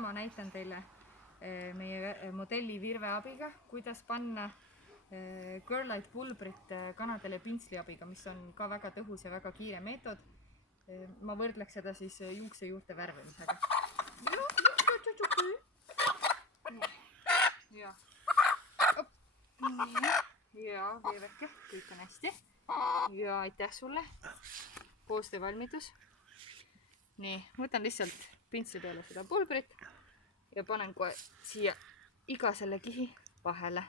ma näitan teile meie modelli Virve abiga, kuidas panna Girlite pulbrit kanadele pintsli abiga, mis on ka väga tõhus ja väga kiire meetod. Ma võrdleks seda siis juuksejuurte värvimisega. Ja Virveke, kõik on hästi. Ja aitäh sulle. Koostöövalmidus. Nii, võtan lihtsalt pintsli peale seda pulbrit ja panen kohe siia iga selle kihi vahele.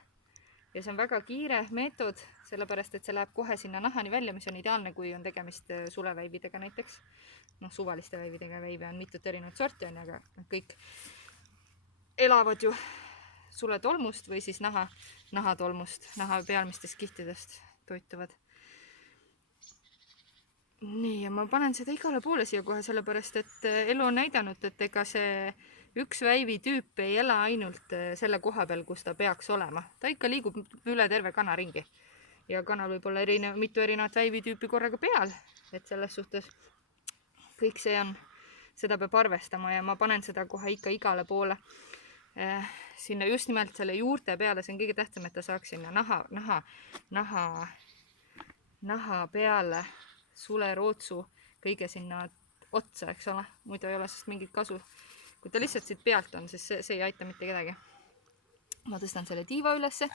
Ja see on väga kiire meetod, sellepärast et see läheb kohe sinna nahani välja, mis on ideaalne, kui on tegemist suleväividega näiteks. Noh, suvaliste väividega, väive on mitut erinevat sorti, aga kõik elavad ju suletolmust või siis nahatolmust, naha pealmistest kihtidest toituvad. Nii, ja ma panen seda igale poole siia kohe, sellepärast et elu on näidanud, et ega see üks väivi tüüp ei ela ainult selle koha peal, kus ta peaks olema. Ta ikka liigub üle terve kana ringi. Ja kanal võib olla mitu erinevat väivitüüpi korraga peal. Et selles suhtes kõik see on, seda peab arvestama ja ma panen seda kohe ikka igale poole. Sinna just nimelt selle juurte peale, see on kõige tähtsam, et ta saaks sinna naha peale sulerootsu kõige sinna otsa, eks ole. Muidu ei ole sest mingit kasu. Kui ta lihtsalt siit pealt on, siis see ei aita mitte kedagi. Ma tõstan selle tiiva ülesse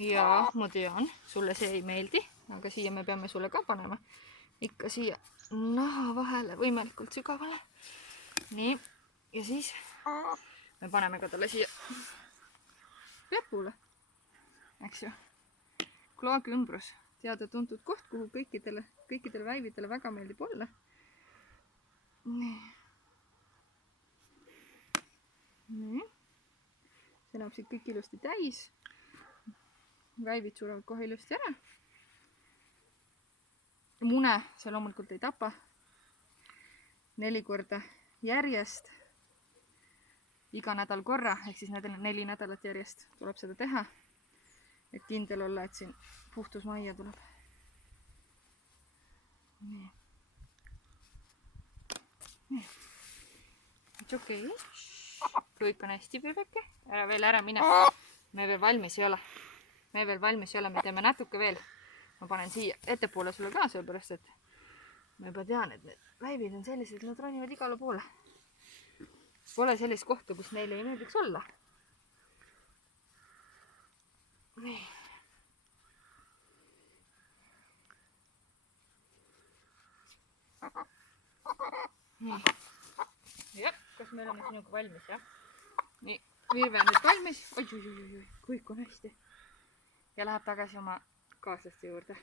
ja ma tean, sulle see ei meeldi, aga siia me peame sulle ka panema. Ikka siia naha vahele võimalikult sügavale. Nii, ja siis me paneme ka talle siia plepule, eks ju. Kloagi ümbrus, teada tuntud koht, kuhu kõikidele väividele väga meeldib olla. Nii. See näeb siit kõik ilusti täis. Väivid surevad kohe ilusti ära. Mune see loomulikult ei tapa. 4 korda järjest. Iga nädal korra, ehk siis 4 nädalat järjest tuleb seda teha. Et kindel olla, et siin puhtus majja tuleb. Nii. Okei. Kõik on hästi, Virveke. Ära mine. Me veel valmis ei ole. Me teeme natuke veel. Ma panen siia ettepoole sulle ka, sellepärast et ma juba tean, et need väivid on sellised, nad ronivad igale poole. Pole sellist kohta, kus neile ei meeldiks olla. Nii. Jah, kas me oleme sinuga valmis, jah? Nii, Virve on nüüd valmis. Oi, kõik on hästi. Ja läheb tagasi oma kaaslaste juurde.